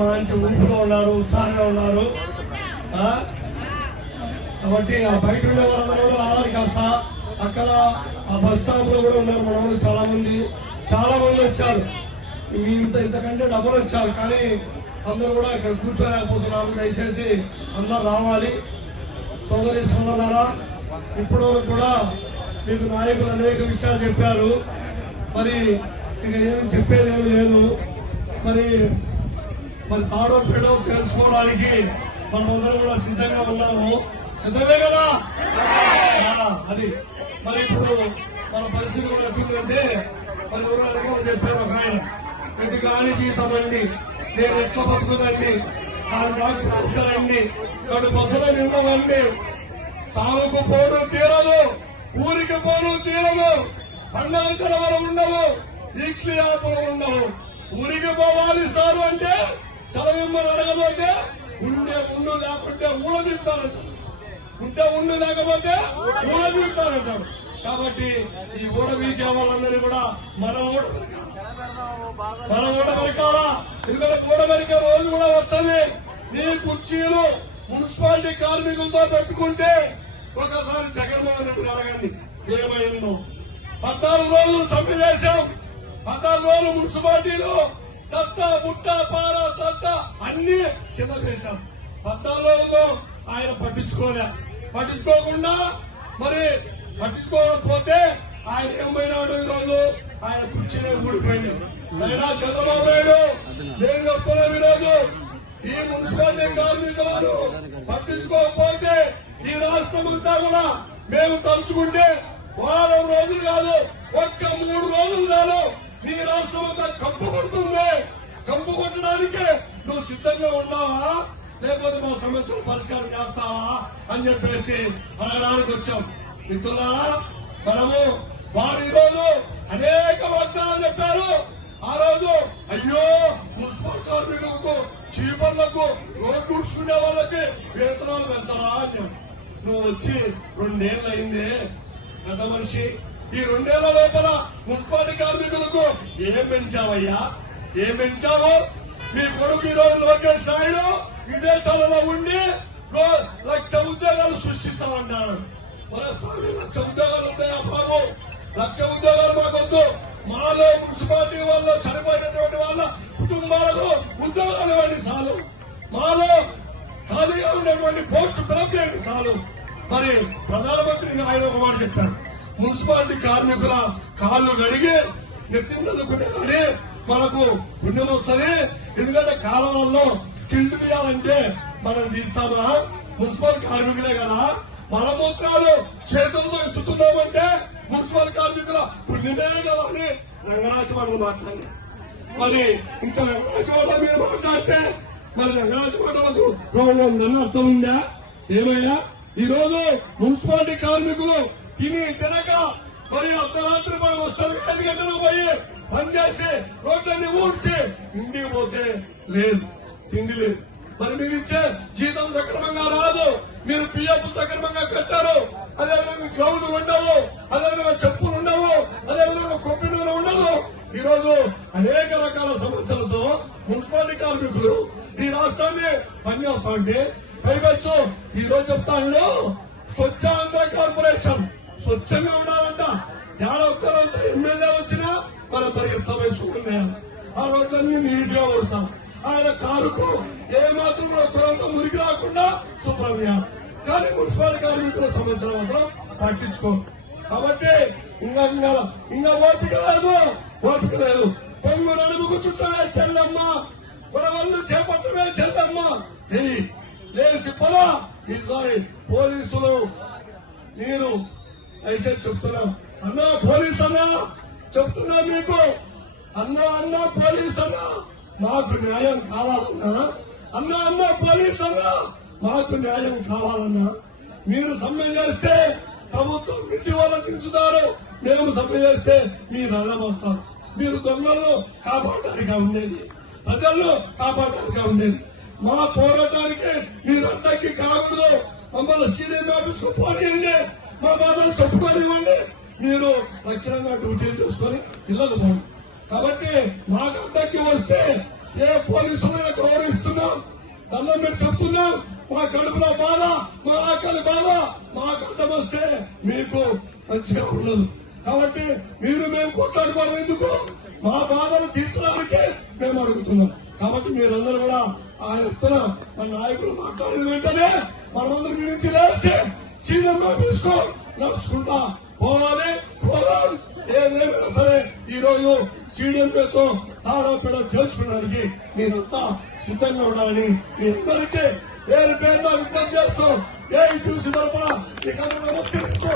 మంచి ఊపిలో ఉన్నారు, ఉత్సాహంగా ఉన్నారు. కాబట్టి ఆ బయట ఉండే వాళ్ళందరూ కూడా రావాలి కాస్త. అక్కడ ఆ బస్ స్టాప్ లో కూడా ఉన్నారు మన వాళ్ళు చాలా మంది వచ్చారు. ఇంతకంటే డబ్బులు వచ్చారు, కానీ అందరూ కూడా ఇక్కడ కూర్చోలేకపోతున్నారు. దయచేసి అందరు రావాలి. సోదరి సోదరులారా, ఇప్పటి వరకు కూడా మీకు నాయకులు అనేక విషయాలు చెప్పారు. మరి ఇక ఏమి చెప్పేదేమి లేదు. మరి తాడో పేడో తెలుసుకోవడానికి మనమందరం కూడా సిద్ధంగా ఉన్నాము. సిద్ధమే కదా? అది మరి ఇప్పుడు మన పరిస్థితి కూడా ఎట్లుందంటే, మరి ఎవరైనా చెప్పారు ఒక ఆయన, ఎటు గాలి జీతమండి, నేను ఎట్లా బతుకుదండి, ఆ డాక్టర్ వస్తానండి, కడు బసలని ఉండదండి, సాగుకు పోను తీరదు, ఊరికి పోను తీరదు, పండుగ సెలవులు ఉండవు, వీక్లీ ఆపులు ఉండవు. ఊరికి పోవాలి సారు అంటే సెలవిమ్మని అడగబోతే ఉండు లేకుంటే ఊడబీపుతానంటాడు, ఉండు లేకపోతే ఊడబీపుతానంటాడు. కాబట్టి ఈ ఊడబీకే వాళ్ళందరూ కూడా మనం ఊడబెరకాలా. ఎందుకంటే ఊడబెరికే రోజు కూడా వస్తుంది. నీ కుర్చీలు మున్సిపాలిటీ కార్మికులతో పెట్టుకుంటే ఒకసారి జగన్మోహన్ రెడ్డి అడగండి ఏమైందో. 14 రోజులు సమ్మె చేశాం. 14 రోజులు మున్సిపాలిటీలో తట్ట బుట్ట పార తట్ట అన్ని కింద చేశాం. 14 రోజుల్లో ఆయన పట్టించుకోకుండా మరి పట్టించుకోకపోతే ఆయన ఏమైనాడు. ఈ రోజు ఆయన కుర్చీనే ఊడిపోయింది. అయినా చంద్రబాబు నాయుడు నేను చెప్తున్నాం, ఈరోజు ఈ మున్సిపాలిటీ కార్మికులను పట్టించుకోకపోతే ఈ రాష్ట్రం అంతా కూడా మేము తలుచుకుంటే వారం రోజులు కాదు, ఒక్క 3 రోజులు చాలు నీ రాష్ట్రం అంతా కంపు కొడుతుంది. కంపు కొట్టడానికి నువ్వు సిద్ధంగా ఉన్నావా, లేకపోతే మా సమస్యలు పరిష్కారం చేస్తావా అని చెప్పేసి అడగడానికి వచ్చాం. మిత్రులారా, మనము వారు ఈరోజు అనేక వాగ్దానాలు చెప్పారు. ఆ రోజు అయ్యో మున్సిపల్ కార్మికులకు, చీపర్లకు, రోడ్డు కూర్చుకునే వాళ్ళకి వేతనాలు పెంచరా అన్నాం. నువ్వు వచ్చి 2 ఏళ్ళు అయిందే పెద్ద మనిషి. ఈ 2 ఏళ్ల లోపల మున్సిపాలిటీ కార్మికులకు ఏం పెంచావయ్యా? ఏం పెంచావు? మీ కొడుకు ఈ రోజు లోకేష్ నాయుడు ఇదే చలలో ఉండి 1,00,000 ఉద్యోగాలు సృష్టిస్తామన్నాడు. మరోసారి 1,00,000 ఉద్యోగాలు ఉంటాయా బాబు? 1,00,000 ఉద్యోగాలు మాకొద్దు. మాలో మున్సిపాలిటీ వాళ్ళు చనిపోయినటువంటి వాళ్ళ కుటుంబాలకు ఉద్యోగాలు ఇవ్వండి చాలు. మాలో ఖాళీగా ఉండేటువంటి పోస్ట్ ఫిలప్ చేయండి చాలు. మరి ప్రధానమంత్రి ఆయన ఒక మాట చెప్పారు, మున్సిపాలిటీ కార్మికుల కాళ్ళు కడిగి నెత్తిన చదువుకుంటే కానీ మనకు పుణ్యం వస్తుంది. ఎందుకంటే కాలంలో స్కిల్డ్ తీయాలంటే మనం తీర్చామా? మున్సిపల్ కార్మికులే కదా. మలమూత్రాలు చేతులతో ఎత్తుతున్నామంటే మున్సిపల్ కార్మికుల పుణ్యమే కదా అని రంగరాజు మాటలు మాట్లాడి, మరి ఇంకా రంగరాజు మాటలు మీరు మాట్లాడితే మరి రంగరాజు మాటలకు ఉందని అర్థం ఉందా? ఏమయ్యా, ఈ రోజు మున్సిపాలిటీ కార్మికులు తినక మరి అర్ధరాత్రి మనం వస్తారు 5 గంటలకు పోయి పనిచేసి రోడ్లన్నీ ఊడ్చి ఇంటికి పోతే లేదు, తిండి లేదు. మరి మీరు ఇచ్చే జీతం సక్రమంగా రాదు, మీరు పిఎఫ్ సక్రమంగా కట్టారు, అదేవిధంగా గ్రౌండ్ ఉండవు, అదేవిధంగా చెప్పులు ఉండవు, అదేవిధంగా కొబ్బరి నూనె ఉండదు. ఈ రోజు అనేక రకాల సమస్యలతో మున్సిపాలిటీ కార్మికులు ఈ రాష్ట్రాన్ని పనిచేస్తా ఉంటే పైవచ్చు ఈ రోజు చెప్తాను, స్వచ్ఛ ఆంధ్ర కార్పొరేషన్ స్వచ్ఛంగా ఉండాలంట. ఒక్కరంతా ఎమ్మెల్యే వచ్చినా మన పరిగెత్తా వేసుకుని ఆ రోడ్లన్నీ నీట్ గా వచ్చాం. ఆయన కారుకు ఏమాత్రం ఒక్కరంతా మురికి రాకుండా శుభ్రం చేయాలి. కానీ మున్సిపల్ కార్మికుల సమస్యలు మాత్రం పట్టించుకో. కాబట్టి ఇంకా ఓపిక లేదు. పొంగు నడుముకు చుట్టమే చెల్లమ్మ, గొడవలు చేపట్టమే చెల్లమ్మ. లేచి పదా. ఈసారి పోలీసులు నేను దయచేసి చెప్తున్నా, అన్నా పోలీస్ అన్నా చెప్తున్నా మీకు, అన్నా పోలీస్ అన్నా మాకు న్యాయం కావాలన్నా, అన్నా పోలీస్ అన్నా మాకు న్యాయం కావాలన్నా. మీరు సమ్మె చేస్తే ప్రభుత్వం ఇంటి వాళ్ళని దించుతారు, మేము సమ్మె చేస్తే మీరు అన్నం వస్తారు. మీరు దొంగలను కాపాడటానిగా ఉండేది, ప్రజలను కాపాడటానిగా ఉండేది. మా పోరాటానికి మీరు అడ్డంకి కాకూడదు. మమ్మల్ని స్టేడియం ఆఫీస్ కు పోనీయండి, మా బాధలు చెప్పుకోనివ్వండి. మీరు లక్షణంగా డ్యూటీలు చేసుకుని ఇళ్ళకు పోండి. కాబట్టి మాకు అడ్డంకి వస్తే ఏ పోలీసులైనా గౌరవిస్తున్నాం. దండం మీరు చెప్తున్నాం. మా కడుపులో బాధ, మా ఆకలి బాధ, మా గడ్డం వస్తే మీకు మంచిగా ఉండదు. కాబట్టి మేము కొట్లాడుకోవడం ఎందుకు? మా బాధలు తీర్చడానికి మేము అడుగుతున్నాం. కాబట్టి మీరందరూ కూడా ఆ ఎత్తున మన నాయకులు మాట్లాడిన వెంటనే మనమందరి గురించి లేస్తే సీఎం తీసుకో నడుచుకుంటా పోవాలి. పోదాం. ఏదేమైనా సరే ఈ రోజు సీడీఎంతో తాడోపేడ తెలుసుకోవడానికి మీరంతా సిద్ధంగా ఉండాలని మీ అందరికీ పేరు పేరున విజ్ఞప్తి చేస్తూ ఏ చూసి తరఫున నమస్కరిస్తూ